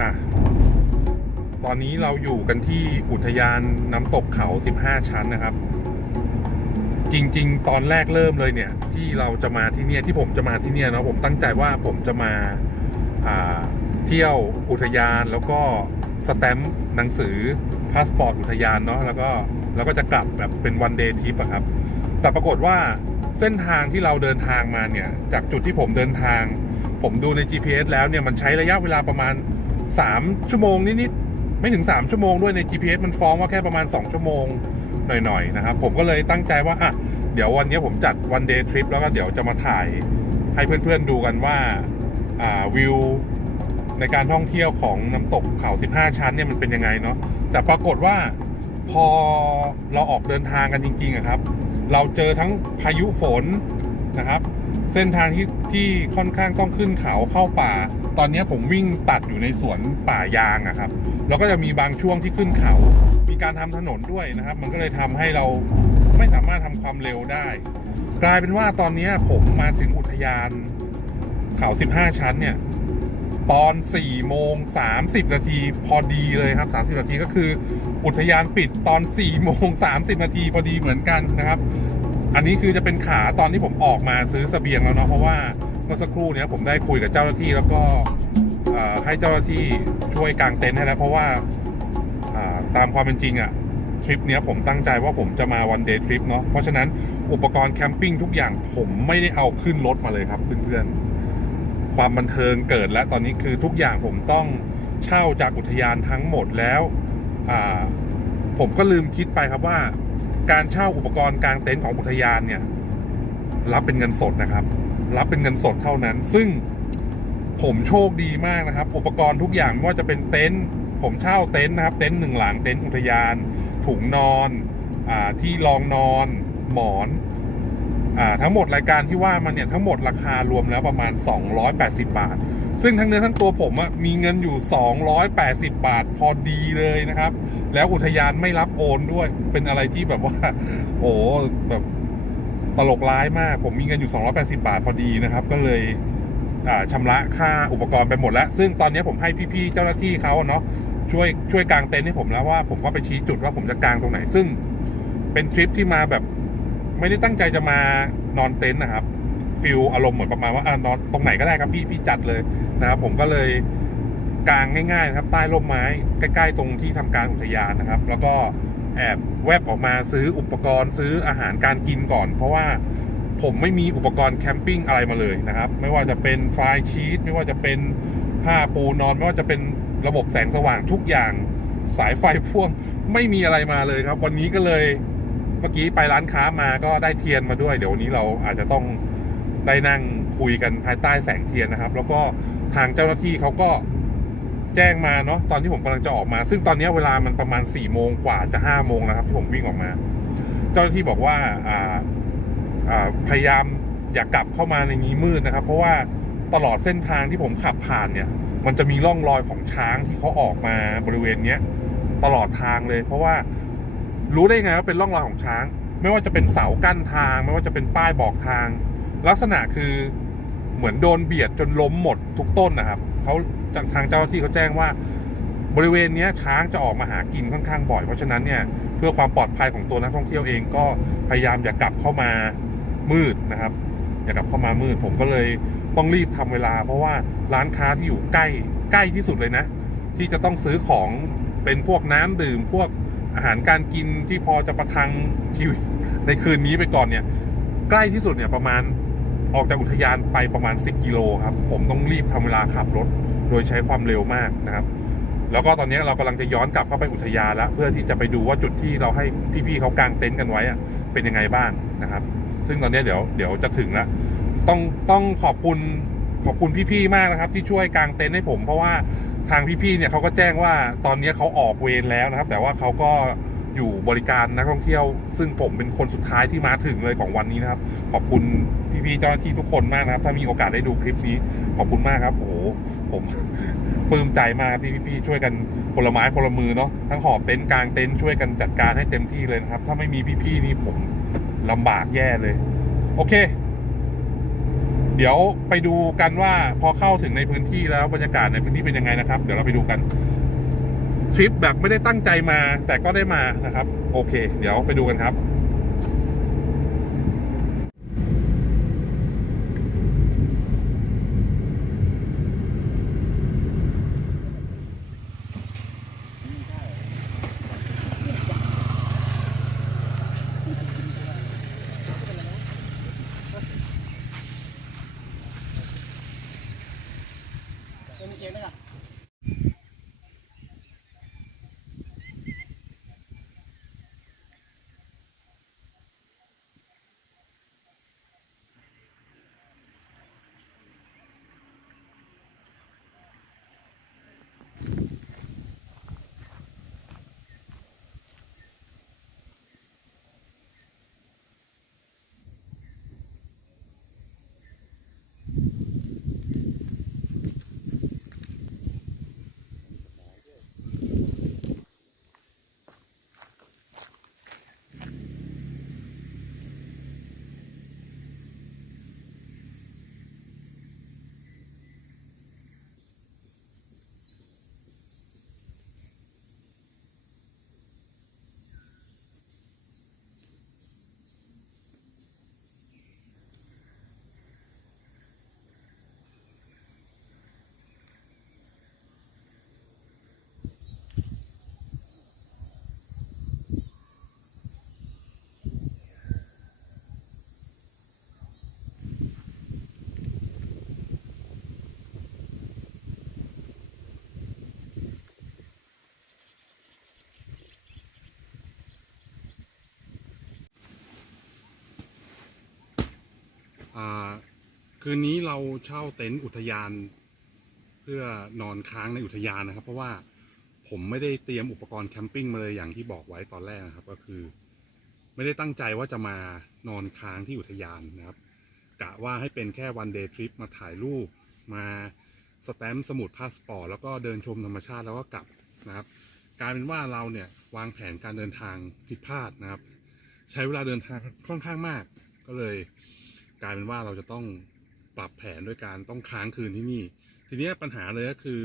อะตอนนี้เราอยู่กันที่อุทยานน้ำตกเขา 15 ชั้นนะครับ จริง ๆ ตอนแรกเริ่มเลยเนี่ย ที่เราจะมาที่เนี่ยที่ผมจะมาที่เนี่ยเนาะผมตั้งใจว่าผมจะมาาเที่ยวอุทยานแล้วก็สแตมป์หนังสือพาสปอร์ตอุทยานเนาะแล้วก็แล้วก็จะกลับแบบเป็นวันเดย์ทริปอะครับ แต่ปรากฏว่าเส้นทางที่เราเดินทางมาเนี่ย จากจุดที่ผมเดินทาง ผมดูใน GPS แล้วเนี่ยมันใช้ระยะเวลาประมาณ 3 ชั่วโมงนิดๆไม่ถึง 3 ชั่วโมงด้วยใน GPS มันฟ้องว่าแค่ประมาณ 2 ชั่วโมงหน่อยๆนะครับ ผมก็เลยตั้งใจว่าอะเดี๋ยววันนี้ผมจัดวันเดย์ทริปแล้วก็เดี๋ยวจะมาถ่ายให้เพื่อนๆดูกันว่าอ่าวิวในการท่องเที่ยวของน้ำตกเขา15 ชั้นเนี่ยมันเป็นยังไงเนาะแต่ปรากฏว่าพอเราออกเดินทางกันจริงๆอะครับ เราเจอทั้งพายุฝนนะครับ เส้นทางที่ที่ค่อนข้างต้องขึ้นเขาเข้าป่า ตอนนี้ผมวิ่งตัดอยู่ในสวนป่ายางอะครับ แล้วก็จะมีบางช่วงที่ขึ้นเขา มีการทำถนนด้วยนะครับ มันก็เลยทำให้เราไม่สามารถทำความเร็วได้ กลายเป็นว่าตอนนี้ผมมาถึงอุทยานเขา15 ชั้นเนี่ย ตอน4โมง30 นาทีพอดีเลยครับ 30 นาทีก็คือ อุทยานปิดตอน4โมง30 นาทีพอดีเหมือนกันนะครับ อันนี้คือจะเป็นขาตอนที่ผมออกมาซื้อเสบียงแล้วเนาะเพราะว่าเมื่อสักครู่เนี้ยผมได้คุยกับเจ้าหน้าที่แล้วก็ให้เจ้าหน้าที่ช่วยกางเต็นท์ให้แล้วเพราะว่าตามความเป็นจริงอะทริปเนี้ยผมตั้งใจว่าผมจะมาวันเดย์ทริปเนาะเพราะฉะนั้นอุปกรณ์แคมปิ้งทุกอย่างผมไม่ได้เอาขึ้นรถมาเลยครับเพื่อนๆความบันเทิงเกิดแล้วตอนนี้คือทุกอย่างผมต้องเช่าจากอุทยานทั้งหมดแล้วผมก็ลืมคิดไปครับว่า การเช่าอุปกรณ์กลางเต็นท์ของอุทยานเนี่ย รับเป็นเงินสดนะครับ รับเป็นเงินสดเท่านั้น ซึ่งผมโชคดีมากนะครับ อุปกรณ์ทุกอย่างไม่ว่าจะเป็นเต็นท์ผมเช่าเต็นท์นะครับ เต็นท์หนึ่งหลังเต็นท์อุทยาน ถุงนอนอที่รองนอนหมอนอทั้งหมดรายการที่ว่ามันเนี่ยทั้งหมดราคารวมแล้วประมาณ 280 บาท ซึ่งทั้งเนื้อทั้งตัวผมอะมีเงินอยู่ 280 บาทพอดีเลยนะครับ แล้วอุทยานไม่รับโอนด้วย เป็นอะไรที่แบบว่า โอ้แบบตลกร้ายมาก ผมมีเงินอยู่ 280 บาทพอดีนะครับ ก็เลยอ่าชำระค่าอุปกรณ์ไปหมดแล้ว ซึ่งตอนนี้ผมให้พี่ๆเจ้าหน้าที่เขาเนาะช่วยช่วยกางเต็นท์ให้ผมแล้วว่าผมก็ไปชี้จุดว่าผมจะกางตรงไหน ซึ่งเป็นทริปที่มาแบบ ไม่ได้ตั้งใจจะมานอนเต็นท์นะครับ ฟิลอารมณ์เหมือนประมาณว่าอ่านอนตรงไหนก็ได้ครับพี่พี่จัดเลยนะครับผมก็เลยกลางง่ายๆนะครับใต้ร่มไม้ใกล้ๆ ตรงที่ทำการอุทยานนะครับ แล้วก็แอบแวบออกมาซื้ออุปกรณ์ซื้ออาหารการกินก่อน เพราะว่าผมไม่มีอุปกรณ์แคมปิ้งอะไรมาเลยนะครับ ไม่ว่าจะเป็นไฟชีตไม่ว่าจะเป็นผ้าปูนอน ไม่ว่าจะเป็นระบบแสงสว่างทุกอย่างสายไฟพ่วงไม่มีอะไรมาเลยครับ วันนี้ก็เลยเมื่อกี้ไปร้านค้ามาก็ได้เทียนมาด้วย เดี๋ยววันนี้เราอาจจะต้อง ได้นั่งคุยกันภายใต้แสงเทียนนะครับ แล้วก็ทางเจ้าหน้าที่เขาก็แจ้งมาเนาะตอนที่ผมกำลังจะออกมา ซึ่งตอนนี้เวลามันประมาณ4ี่โมงกว่าจะ5้าโมงนะครับที่ผมวิ่งออกมา เจ้าหน้าที่บอกว่าอ่าอ่าพยายามอย่ากลับเข้ามาในนี้มืดนะครับ เพราะว่าตลอดเส้นทางที่ผมขับผ่านเนี่ย มันจะมีร่องรอยของช้างที่เขาออกมาบริเวณเนี้ยตลอดทางเลย เพราะว่ารู้ได้ไงว่าเป็นร่องรอยของช้าง ไม่ว่าจะเป็นเสากั้นทาง ไม่ว่าจะเป็นป้ายบอกทาง ลักษณะคือเหมือนโดนเบียดจนล้มหมดทุกต้นนะครับเขาจากทางเจ้าหน้าที่เขาแจ้งว่า บริเวณนี้ช้างจะออกมาหากินค่อนข้างบ่อย เพราะฉะนั้นเนี่ยเพื่อความปลอดภัยของตัวนักท่องเที่ยวเองก็พยายามอย่ากลับเข้ามามืดนะครับ อย่ากลับเข้ามามืด ผมก็เลยต้องรีบทำเวลา เพราะว่าร้านค้าที่อยู่ใกล้ใกล้ที่สุดเลยนะ ที่จะต้องซื้อของเป็นพวกน้ำดื่ม พวกอาหารการกินที่พอจะประทังชีวิตในคืนนี้ไปก่อนเนี่ย ใกล้ที่สุดเนี่ยประมาณ ออกจากอุทยานไปประมาณ 10 กิโลครับ ผมต้องรีบทำเวลาขับรถ โดยใช้ความเร็วมากนะครับ แล้วก็ตอนนี้เรากำลังจะย้อนกลับเข้าไปอุทยานแล้วเพื่อที่จะไปดูว่าจุดที่เราให้พี่ๆเขากางเต็นท์กันไว้อะเป็นยังไงบ้างนะครับ ซึ่งตอนนี้เดี๋ยวเดี๋ยวจะถึงแล้วต้องต้องขอบคุณขอบคุณพี่ๆมากนะครับ ที่ช่วยกางเต็นท์ให้ผม เพราะว่าทางพี่ๆเนี่ยเขาก็แจ้งว่าตอนนี้เขาออกเวรแล้วนะครับ แต่ว่าเขาก็ อยู่บริการนักท่องเที่ยว ซึ่งผมเป็นคนสุดท้ายที่มาถึงเลยของวันนี้นะครับ ขอบคุณพี่ๆเจ้าหน้าที่ทุกคนมากนะครับ ถ้ามีโอกาสได้ดูคลิปนี้ ขอบคุณมากครับ โอ้โหผมปลื้มใจมากที่พี่ๆช่วยกันคนละไม้คนละมือเนาะทั้งหอบเต็นท์กลางเต็นท์ช่วยกันจัดการให้เต็มที่เลยนะครับ ถ้าไม่มีพี่ๆนี่ผมลำบากแย่เลย โอเค เดี๋ยวไปดูกันว่าพอเข้าถึงในพื้นที่แล้วบรรยากาศในพื้นที่เป็นยังไงนะครับ เดี๋ยวเราไปดูกัน ทริปแบบไม่ได้ตั้งใจมา แต่ก็ได้มานะครับ โอเค เดี๋ยวไปดูกันครับ คืนนี้เราเช่าเต็นท์อุทยาน เพื่อนอนค้างในอุทยานนะครับ เพราะว่าผมไม่ได้เตรียมอุปกรณ์แคมปิ้งมาเลยอย่างที่บอกไว้ตอนแรกนะครับ ก็คือ ไม่ได้ตั้งใจว่าจะมานอนค้างที่อุทยานนะครับกะว่าให้เป็นแค่วันเดย์ทริปมาถ่ายรูปมาสแตมป์สมุดพาสปอร์ตแล้วก็เดินชมธรรมชาติแล้วก็กลับนะครับกลายเป็นว่าเราเนี่ยวางแผนการเดินทางผิดพลาดนะครับ ใช้เวลาเดินทางค่อนข้างมาก ก็เลย กลายเป็นว่าเราจะต้อง ปรับแผนด้วยการต้องค้างคืนที่นี่ ทีนี้ปัญหาเลยก็คือ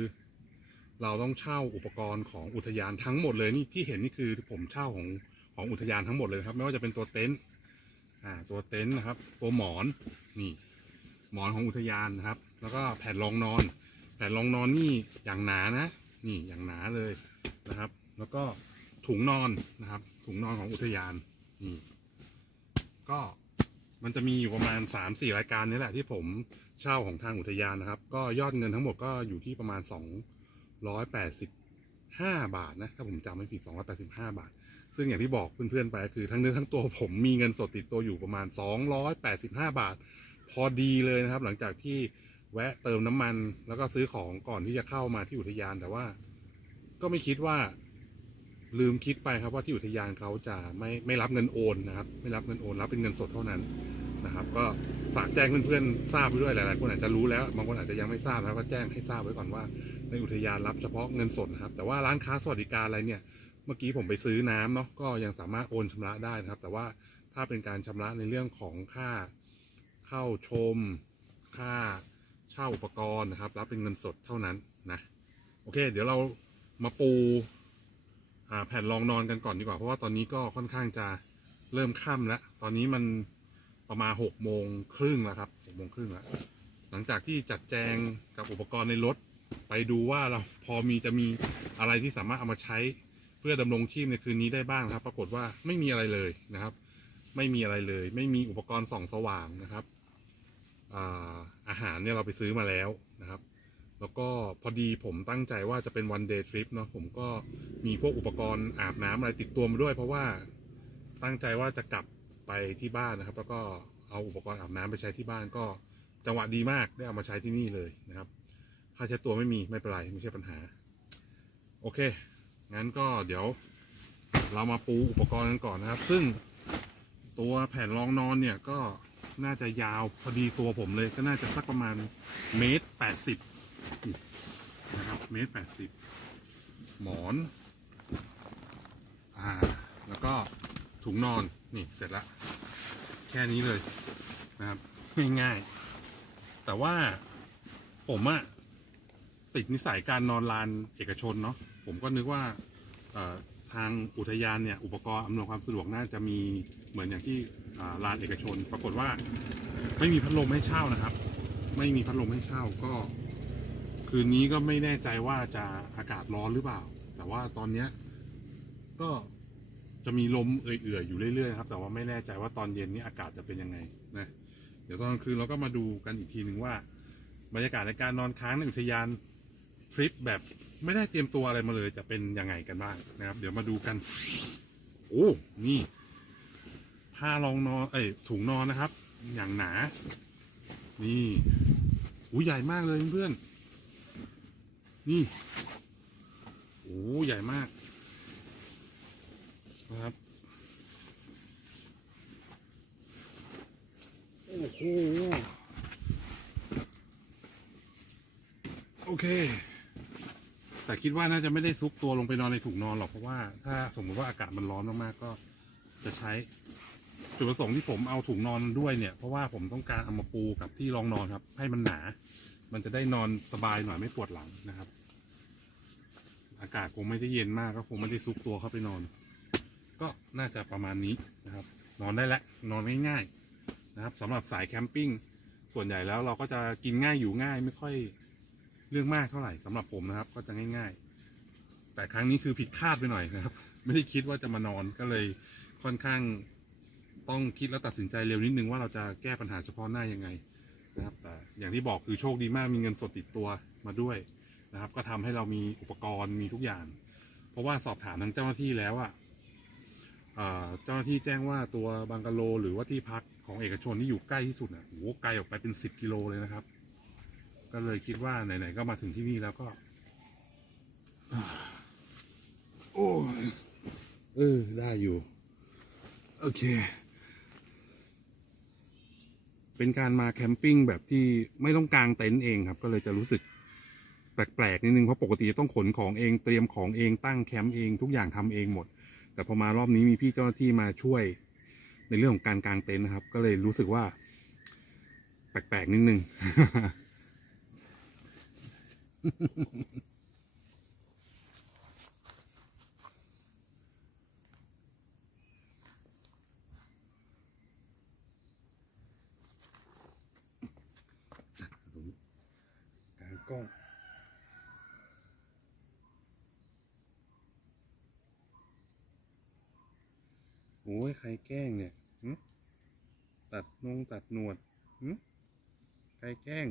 เราต้องเช่าอุปกรณ์ของอุทยานทั้งหมดเลยนี่ที่เห็นนี่คือผมเช่าของของอุทยานทั้งหมดเลยครับ ไม่ว่าจะเป็นตัวเต็นท์อ่าตัวเต็นท์นะครับ ตัวหมอนนี่หมอนของอุทยานนะครับ แล้วก็แผ่นรองนอน แผ่นรองนอนนี่อย่างหนานะ นี่อย่างหนาเลยนะครับ แล้วก็ถุงนอนนะครับ ถุงนอนของอุทยานนี่ก็ มันจะมีอยู่ประมาณสามสี่รายการนี้แหละที่ผมเช่าของทางอุทยานนะครับ ก็ยอดเงินทั้งหมดก็อยู่ที่ประมาณสองร้อยแปดสิบห้าบาทนะ ถ้าผมจำไม่ผิดสองร้อยแปดสิบห้าบาท ซึ่งอย่างที่บอกเพื่อนๆไปคือทั้งเนื้อทั้งตัวผมมีเงินสดติดตัวอยู่ประมาณสองร้อยแปดสิบห้าบาท พอดีเลยนะครับ หลังจากที่แวะเติมน้ำมันแล้วก็ซื้อของก่อนที่จะเข้ามาที่อุทยานแต่ว่า ก็ไม่คิดว่า ลืมคิดไปครับว่าที่อุทยานเขาจะไม่ไม่รับเงินโอนนะครับ ไม่รับเงินโอนรับเป็นเงินสดเท่านั้นนะครับ ก็ฝากแจ้งเพื่อนๆทราบไปด้วยหลายๆคนอาจจะรู้แล้วบางคนอาจจะยังไม่ทราบแล้วก็แจ้งให้ทราบไว้ก่อนว่า ในอุทยานรับเฉพาะเงินสดนะครับ แต่ว่าร้านค้าสวัสดิการอะไรเนี่ยเมื่อกี้ผมไปซื้อน้ำเนาะก็ยังสามารถโอนชำระได้นะครับ แต่ว่าถ้าเป็นการชำระในเรื่องของค่าเข้าชม ค่าเช่าอุปกรณ์นะครับ รับเป็นเงินสดเท่านั้นนะโอเค เดี๋ยวเรามาปู แผ่นรองนอนกันก่อนดีกว่า เพราะว่าตอนนี้ก็ค่อนข้างจะเริ่มค่ำแล้ว ตอนนี้มันประมาณหกโมงครึ่งแล้วครับหกโมงครึ่งแล้ว หลังจากที่จัดแจงกับอุปกรณ์ในรถ ไปดูว่าเราพอมีจะมีอะไรที่สามารถเอามาใช้เพื่อดำรงชีพในคืนนี้ได้บ้างครับ ปรากฏว่าไม่มีอะไรเลยนะครับ ไม่มีอะไรเลย ไม่มีอุปกรณ์ส่องสว่างนะครับอาอาหารเนี่ยเราไปซื้อมาแล้วนะครับ แล้วก็พอดีผมตั้งใจว่าจะเป็นวันเดย์ทริปเนาะผมก็มีพวกอุปกรณ์อาบน้ำอะไรติดตัวมาด้วย เพราะว่าตั้งใจว่าจะกลับไปที่บ้านนะครับ แล้วก็เอาอุปกรณ์อาบน้ำไปใช้ที่บ้านก็จังหวะดีมากได้เอามาใช้ที่นี่เลยนะครับ ค่าใช้ตัวไม่มีไม่เป็นไรไม่ใช่ปัญหา โอเค งั้นก็เดี๋ยว เรามาปูอุปกรณ์กันก่อนนะครับ ซึ่งตัวแผ่นรองนอนเนี่ยก็น่าจะยาวพอดีตัวผมเลยก็น่าจะสักประมาณเมตรแปดสิบ นะครับเมตรแปดสิบหมอน อ่า แล้วก็ถุงนอนนี่เสร็จล้วแค่นี้เลยนะครับง่ายๆแต่ว่าผมอะติดนิสัยการนอนลานเอกชนเนาะผมก็นึกว่าทางอุทยานเนี่ยอุปกรณ์อำนวยความสะดวกน่าจะมีเหมือนอย่างที่ลานเอกชน ปรากฏว่า ไม่มีพัดลมให้เช่านะครับ ไม่มีพัดลมให้เช่าก็ คืนนี้ก็ไม่แน่ใจว่าจะอากาศร้อนหรือเปล่า แต่ว่าตอนเนี้ยก็จะมีลมเอื่อยๆอยู่เรื่อยๆครับ แต่ว่าไม่แน่ใจว่าตอนเย็นนี้อากาศจะเป็นยังไงนะเดี๋ยวตอนกลางคืนเราก็มาดูกันอีกทีหนึ่งว่า บรรยากาศในการนอนค้างในอุทยานทริปแบบไม่ได้เตรียมตัวอะไรมาเลยจะเป็นยังไงกันบ้างนะครับ เดี๋ยวมาดูกัน โอ้นี่ผ้ารองนอนเอ้ยถุงนอนนะครับ อย่างหนา นี่อู้ใหญ่มากเลยเพื่อนๆ นี่โอ้ใหญ่มากนะครับโอ้โหโอเค แต่คิดว่าน่าจะไม่ได้ซุกตัวลงไปนอนในถุงนอนหรอกเพราะว่าถ้าสมมติว่าอากาศมันร้อนมากๆก็จะใช้จุดประสงค์ที่ผมเอาถุงนอนด้วยเนี่ย เพราะว่าผมต้องการเอามาปูกับที่รองนอนครับ ให้มันหนา มันจะได้นอนสบายหน่อยไม่ปวดหลังนะครับ อากาศคงไม่ได้เย็นมากก็คงไม่ได้ซุกตัวเข้าไปนอน ก็น่าจะประมาณนี้นะครับ นอนได้แล้วนอนง่ายๆนะครับสำหรับสายแคมปิ้งส่วนใหญ่แล้วเราก็จะกินง่ายอยู่ง่ายไม่ค่อยเรื่องมากเท่าไหร่สำหรับผมนะครับ ก็จะง่าย ๆ แต่ครั้งนี้คือผิดคาดไปหน่อยนะครับ ไม่ได้คิดว่าจะมานอนก็เลยค่อนข้างต้องคิดแล้วตัดสินใจเร็วนิดนึงว่าเราจะแก้ปัญหาเฉพาะหน้ายังไง นะครับแต่อย่างที่บอกคือโชคดีมากมีเงินสดติดตัวมาด้วยนะครับ ก็ทำให้เรามีอุปกรณ์มีทุกอย่าง เพราะว่าสอบถามทางเจ้าหน้าที่แล้วอะอ่าเจ้าหน้าที่แจ้งว่าตัวบังกะโล หรือว่าที่พักของเอกชนที่อยู่ใกล้ที่สุดอะโหไกลออกไปเป็นสิบกิโลเลยนะครับ ก็เลยคิดว่าไหนๆก็มาถึงที่นี่แล้วก็ โอ้เออได้อยู่ โอเค เป็นการมาแคมปิ้งแบบที่ไม่ต้องกางเต็นท์เองครับ ก็เลยจะรู้สึกแปลกๆนิดนึงเพราะปกติจะต้องขนของเองเตรียมของเองตั้งแคมป์เองทุกอย่างทำเองหมด แต่พอมารอบนี้มีพี่เจ้าหน้าที่มาช่วย ในเรื่องของการกางเต็นท์นะครับ ก็เลยรู้สึกว่า แปลกๆนิดนึง กางกล้อง โอ้ยใครแกล้งเนี่ยตัดนงตัดหนวดใครแกล้ง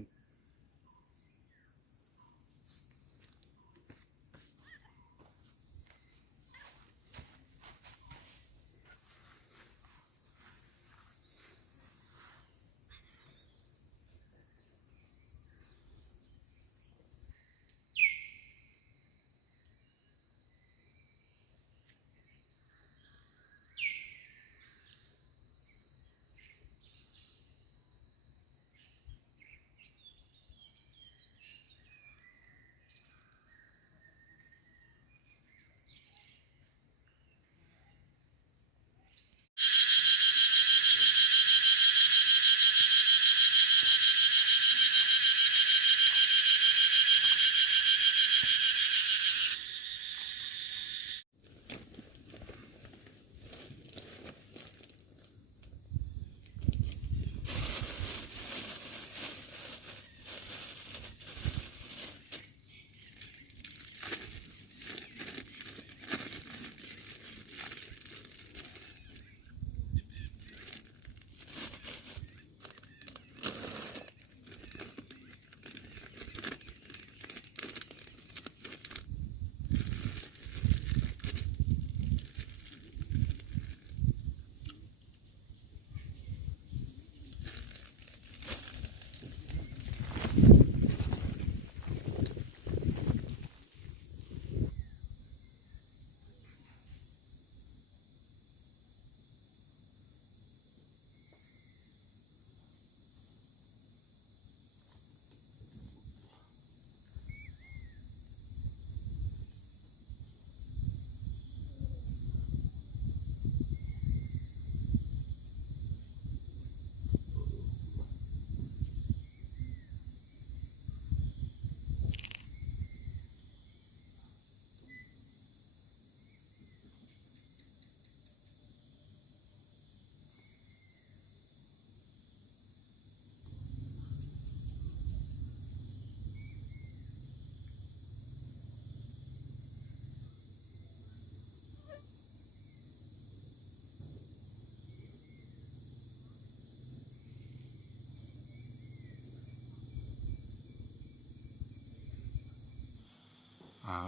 อา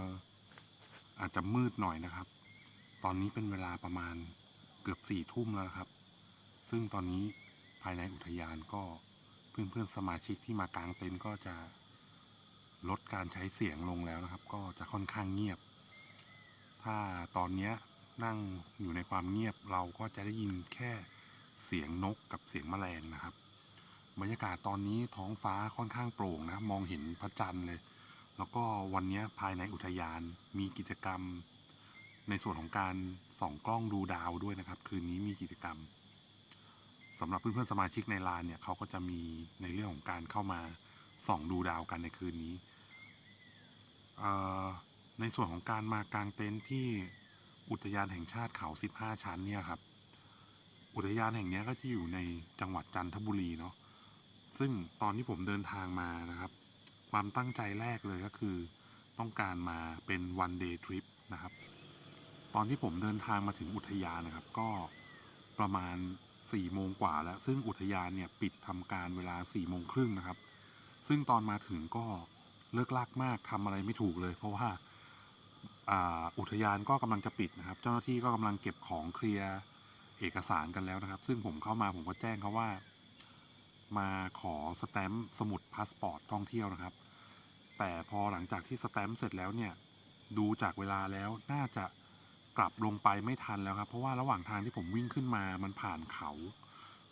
อาจจะมืดหน่อยนะครับ ตอนนี้เป็นเวลาประมาณเกือบสี่ทุ่มแล้วครับ ซึ่งตอนนี้ภายในอุทยานก็เพื่อนๆสมาชิกที่มากางเต็นท์ก็จะลดการใช้เสียงลงแล้วนะครับ ก็จะค่อนข้างเงียบ ถ้าตอนนี้นั่งอยู่ในความเงียบเราก็จะได้ยินแค่เสียงนกกับเสียงแมลงนะครับ บรรยากาศตอนนี้ท้องฟ้าค่อนข้างโปร่งนะ มองเห็นพระจันทร์เลย แล้วก็วันนี้ภายในอุทยานมีกิจกรรม ในส่วนของการส่องกล้องดูดาวด้วยนะครับ คืนนี้มีกิจกรรมสำหรับเพื่อนๆสมาชิกในลานเนี่ยเขาก็จะมีในเรื่องของการเข้ามาส่องดูดาวกันในคืนนี้ ในส่วนของการมากางเต็นท์ที่อุทยานแห่งชาติเขา 15 ชั้นเนี่ยครับ อุทยานแห่งนี้ก็จะอยู่ในจังหวัดจันทบุรีเนาะซึ่งตอนที่ผมเดินทางมานะครับ ความตั้งใจแรกเลยก็คือต้องการมาเป็น one day trip นะครับ ตอนที่ผมเดินทางมาถึงอุทยานนะครับ ก็ประมาณ4โมงกว่าแล้ว ซึ่งอุทยานเนี่ยปิดทำการเวลา4โมงครึ่งนะครับ ซึ่งตอนมาถึงก็เลิกลากมากทำอะไรไม่ถูกเลย เพราะว่าอ่าอุทยานก็กำลังจะปิดนะครับ เจ้าหน้าที่ก็กำลังเก็บของเคลียร์เอกสารกันแล้วนะครับ ซึ่งผมเข้ามาผมก็แจ้งเขาว่า มาขอสแตมป์สมุดพาสปอร์ตท่องเที่ยวนะครับ แต่พอหลังจากที่สแตมป์เสร็จแล้วเนี่ย ดูจากเวลาแล้วน่าจะกลับลงไปไม่ทันแล้วครับ เพราะว่าระหว่างทางที่ผมวิ่งขึ้นมามันผ่านเขา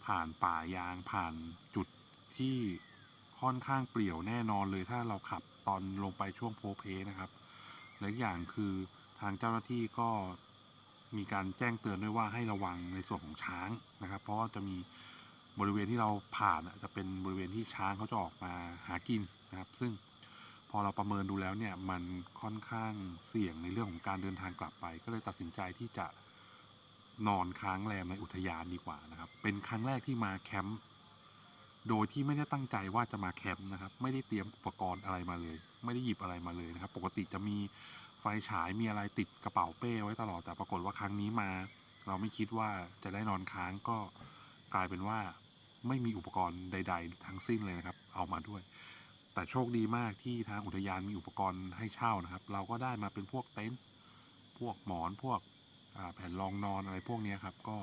ผ่านป่ายางผ่านจุดที่ค่อนข้างเปลี่ยวแน่นอนเลยถ้าเราขับตอนลงไปช่วงโพเพนะครับและอีกอย่างคือทางเจ้าหน้าที่ก็มีการแจ้งเตือนด้วยว่าให้ระวังในส่วนของช้างนะครับ เพราะว่าจะมีบริเวณที่เราผ่านจะเป็นบริเวณที่ช้างเขาจะออกมาหากินนะครับ ซึ่ง พอเราประเมินดูแล้วเนี่ยมันค่อนข้างเสี่ยงในเรื่องของการเดินทางกลับไป ก็เลยตัดสินใจที่จะนอนค้างแรมในอุทยานดีกว่านะครับ เป็นครั้งแรกที่มาแคมป์โดยที่ไม่ได้ตั้งใจว่าจะมาแคมป์นะครับ ไม่ได้เตรียมอุปกรณ์อะไรมาเลย ไม่ได้หยิบอะไรมาเลยนะครับ ปกติจะมีไฟฉายมีอะไรติดกระเป๋าเป้ไว้ตลอดแต่ปรากฏว่าครั้งนี้มา เราไม่คิดว่าจะได้นอนค้างก็กลายเป็นว่าไม่มีอุปกรณ์ใด ๆ ทั้งสิ้นเลยนะครับ เอามาด้วย แต่โชคดีมากที่ทางอุทยานมีอุปกรณ์ให้เช่านะครับ เราก็ได้มาเป็นพวกเต็นท์พวกหมอนพวกแผ่นรองนอนอะไรพวกนี้ครับ ก็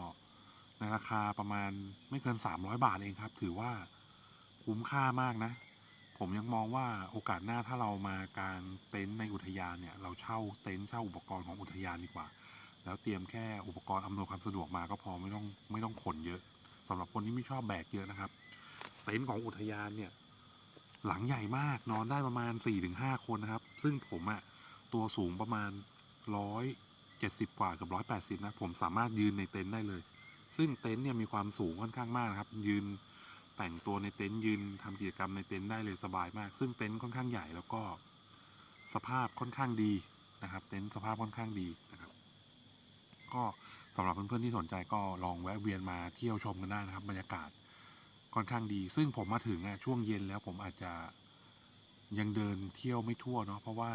ในราคาประมาณไม่เกิน 300 บาทเองครับ ถือว่าคุ้มค่ามากนะ ผมยังมองว่าโอกาสหน้าถ้าเรามากางเต็นท์ในอุทยานเนี่ย เราเช่าเต็นท์เช่าอุปกรณ์ของอุทยานดีกว่า แล้วเตรียมแค่อุปกรณ์อำนวยความสะดวกมาก็พอไม่ต้องไม่ต้องขนเยอะสำหรับคนที่ไม่ชอบแบกเยอะนะครับ เต็นท์ของอุทยานเนี่ย หลังใหญ่มากนอนได้ประมาณ4-5คนนะครับ ซึ่งผมอะตัวสูงประมาณ170กว่ากับ180นะ ผมสามารถยืนในเต็นท์ได้เลย ซึ่งเต็นท์เนี่ยมีความสูงค่อนข้างมากนะครับ ยืนแต่งตัวในเต็นท์ยืนทำกิจกรรมในเต็นท์ได้เลยสบายมาก ซึ่งเต็นท์ค่อนข้างใหญ่แล้วก็สภาพค่อนข้างดีนะครับ เต็นท์สภาพค่อนข้างดีนะครับ ก็สำหรับเพื่อนๆที่สนใจก็ลองแวะเวียนมาเที่ยวชมกันได้นะครับ บรรยากาศ ค่อนข้างดี ซึ่งผมมาถึงอะช่วงเย็นแล้วผมอาจจะยังเดินเที่ยวไม่ทั่วเนาะเพราะว่า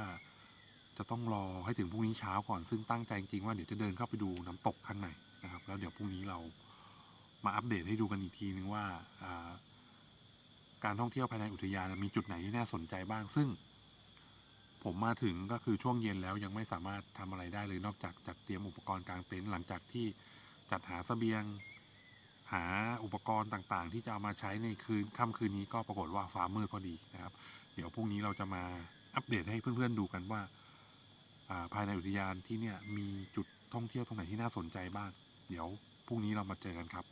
จะต้องรอให้ถึงพรุ่งนี้เช้าก่อนซึ่งตั้งใจจริงๆว่าเดี๋ยวจะเดินเข้าไปดูน้ำตกข้างในนะครับ แล้วเดี๋ยวพรุ่งนี้เรามาอัปเดตให้ดูกันอีกทีนึงว่าอ่าการท่องเที่ยวภายในอุทยานมีจุดไหนที่น่าสนใจบ้าง ซึ่ง ผมมาถึงก็คือช่วงเย็นแล้วยังไม่สามารถทำอะไรได้เลยนอกจากจัดเตรียมอุปกรณ์กลางเต็นท์หลังจากที่จัดหาเสบียง หาอุปกรณ์ต่างๆ ที่จะเอามาใช้ในคืนค่ำคืนนี้ก็ปรากฏว่าฟ้ามืดพอดีนะครับ เดี๋ยวพรุ่งนี้เราจะมาอัปเดตให้เพื่อนๆดูกันว่าอ่าภายในอุทยานที่เนี่ยมีจุดท่องเที่ยวตรงไหนที่น่าสนใจบ้าง เดี๋ยวพรุ่งนี้เรามาเจอกันครับ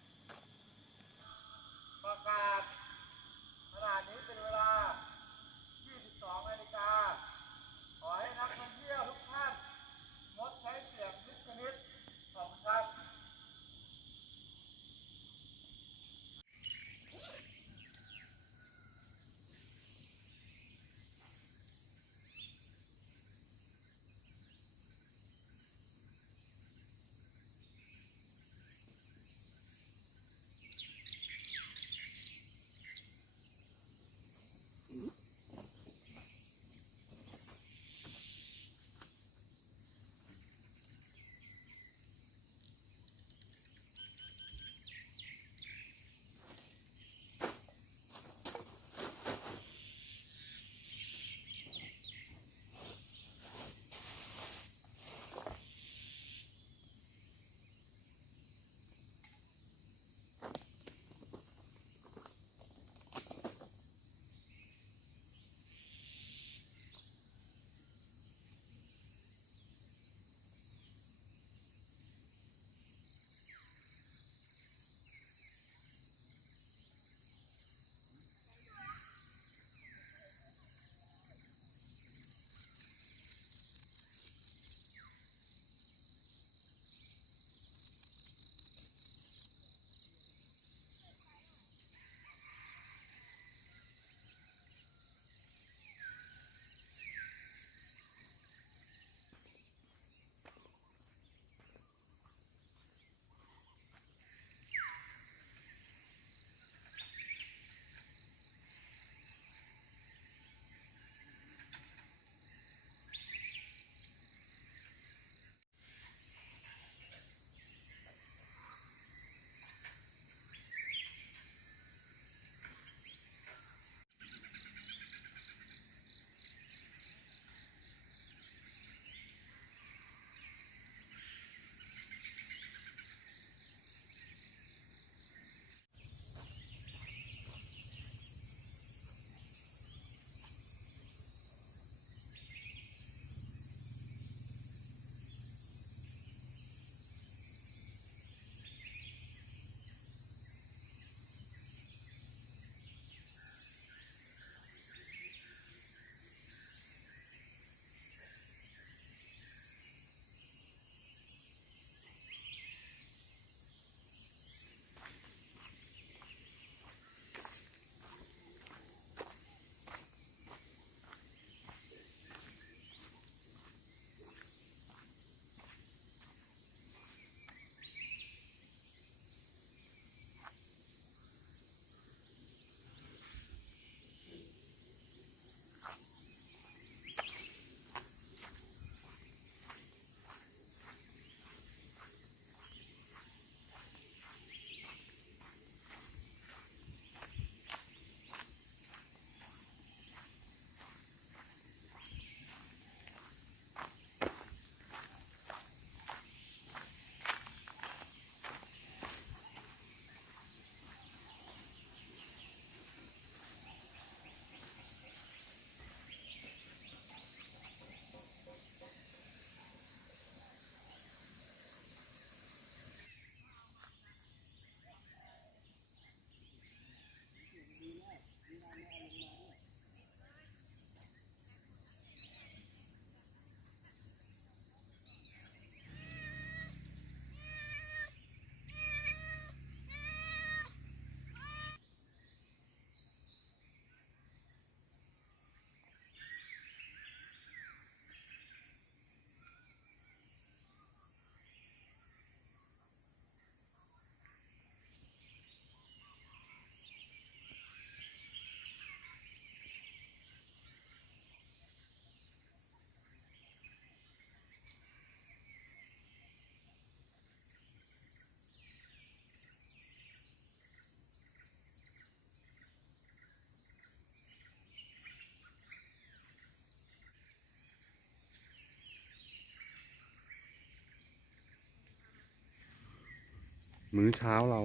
มื้อเช้าเรา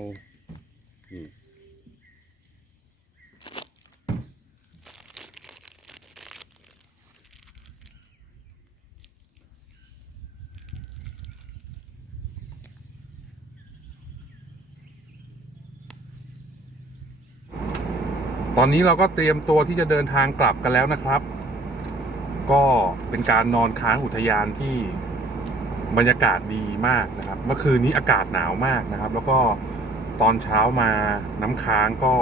นี่ ตอนนี้เราก็เตรียมตัวที่จะเดินทางกลับกันแล้วนะครับ ก็เป็นการนอนค้างอุทยานที่ บรรยากาศดีมากนะครับ เมื่อคืนนี้อากาศหนาวมากนะครับ แล้วก็ตอนเช้ามาน้ำค้างก็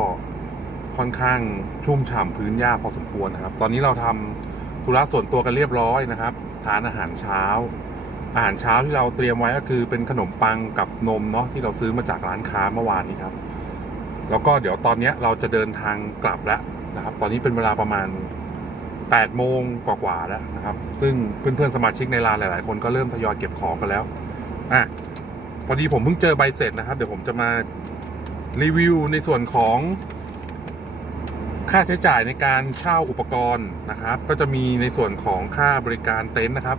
ค่อนข้างชุ่มฉ่ำพื้นหญ้าพอสมควรนะครับ ตอนนี้เราทำธุระส่วนตัวกันเรียบร้อยนะครับ ทานอาหารเช้า อาหารเช้าที่เราเตรียมไว้ก็คือเป็นขนมปังกับนมเนาะที่เราซื้อมาจากร้านค้าเมื่อวานนี้ครับ แล้วก็เดี๋ยวตอนนี้เราจะเดินทางกลับแล้วนะครับ ตอนนี้เป็นเวลาประมาณ 8โมงกว่าๆแล้วนะครับ ซึ่งเพื่อนๆสมาชิกในร้านหลาย ๆ คนก็เริ่มทยอยเก็บของกันแล้วอะพอดีผมเพิ่งเจอใบเสร็จนะครับ เดี๋ยวผมจะมารีวิวในส่วนของค่าใช้จ่ายในการเช่าอุปกรณ์นะครับ ก็จะมีในส่วนของค่าบริการเต็นท์นะครับ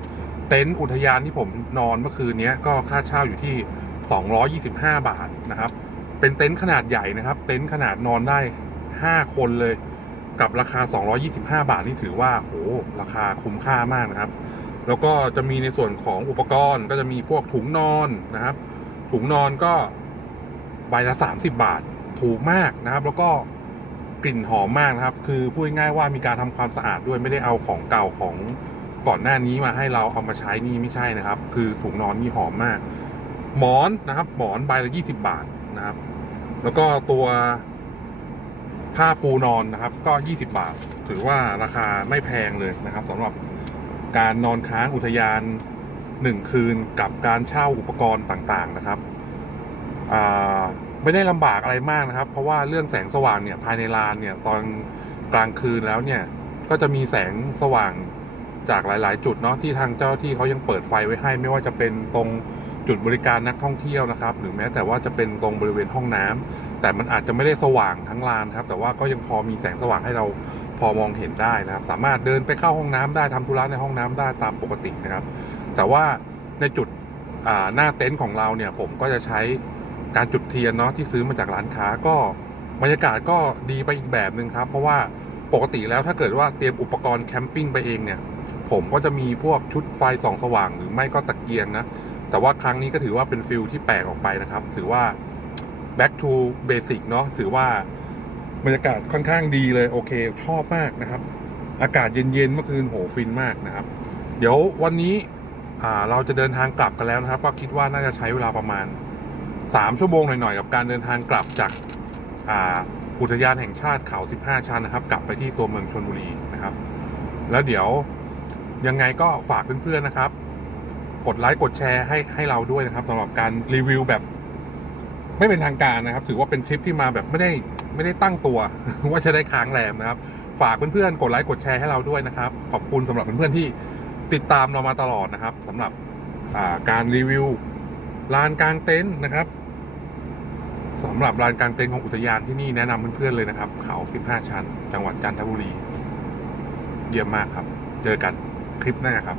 เต็นท์อุทยานที่ผมนอนเมื่อคืนนี้ก็ค่าเช่าอยู่ที่ 225 บาทนะครับ เป็นเต็นท์ขนาดใหญ่นะครับ เต็นท์ขนาดนอนได้ 5 คนเลย กับราคา 225 บาทนี่ถือว่าโหราคาคุ้มค่ามากนะครับ แล้วก็จะมีในส่วนของอุปกรณ์ก็จะมีพวกถุงนอนนะครับ ถุงนอนก็ใบละ 30 บาท ถูกมากนะครับ แล้วก็กลิ่นหอมมากนะครับ คือพูดง่ายๆว่ามีการทำความสะอาดด้วยไม่ได้เอาของเก่าของก่อนหน้านี้มาให้เราเอามาใช้นี่ไม่ใช่นะครับ คือถุงนอนนี่หอมมาก หมอนนะครับ หมอนใบละ 20 บาทนะครับ แล้วก็ตัว ผ้าปูนอนนะครับก็ 20 บาท ถือว่าราคาไม่แพงเลยนะครับสำหรับการนอนค้างอุทยานหนึ่งคืนกับการเช่าอุปกรณ์ต่างๆนะครับไม่ได้ลำบากอะไรมากนะครับ เพราะว่าเรื่องแสงสว่างเนี่ยภายในลานเนี่ยตอนกลางคืนแล้วเนี่ยก็จะมีแสงสว่างจากหลาย ๆ จุดเนาะที่ทางเจ้าหน้าที่เขายังเปิดไฟไว้ให้ ไม่ว่าจะเป็นตรงจุดบริการนักท่องเที่ยวนะครับ หรือแม้แต่ว่าจะเป็นตรงบริเวณห้องน้ำ แต่มันอาจจะไม่ได้สว่างทั้งลานครับ แต่ว่าก็ยังพอมีแสงสว่างให้เราพอมองเห็นได้นะครับ สามารถเดินไปเข้าห้องน้ำได้ทำธุระในห้องน้ำได้ตามปกตินะครับ แต่ว่าในจุดหน้าเต็นท์ของเราเนี่ยผมก็จะใช้การจุดเทียนเนาะที่ซื้อมาจากร้านค้าก็บรรยากาศก็ดีไปอีกแบบหนึ่งครับ เพราะว่าปกติแล้วถ้าเกิดว่าเตรียมอุปกรณ์แคมปิ้งไปเองเนี่ย ผมก็จะมีพวกชุดไฟส่องสว่างหรือไม่ก็ตะเกียงนะแต่ว่าครั้งนี้ก็ถือว่าเป็นฟิลที่แปลกออกไปนะครับ ถือว่า back to basic เนาะถือว่าบรรยากาศค่อนข้างดีเลยโอเค ชอบมากนะครับ อากาศเย็นๆเมื่อคืนโหฟินมากนะครับ เดี๋ยววันนี้เราจะเดินทางกลับกันแล้วนะครับ ก็คิดว่าน่าจะใช้เวลาประมาณ 3 ชั่วโมงหน่อยๆ กับการเดินทางกลับจากอุทยานแห่งชาติเขา15 ชั้นนะครับ กลับไปที่ตัวเมืองชนบุรีนะครับ แล้วเดี๋ยวยังไงก็ฝากเพื่อนๆนะครับ กดไลค์กดแชร์ให้ให้เราด้วยนะครับสำหรับการรีวิวแบบ ไม่เป็นทางการนะครับ ถือว่าเป็นทริปที่มาแบบไม่ได้ไม่ได้ตั้งตัว ว่าจะได้ค้างแรมนะครับ ฝากเพื่อนๆกดไลค์กดแชร์ให้เราด้วยนะครับ ขอบคุณสำหรับเพื่อนๆที่ติดตามเรามาตลอดนะครับสำหรับาการรีวิวลานกลางเต็นท์นะครับสำหรับลานกลางเต็นท์ของอุทยานที่นี่แนะนำเพื่อนๆเลยนะครับ เขา 15 ชั้น จังหวัดจันทบุรี เยี่ยมมากครับ เจอกันคลิปหน้าครับ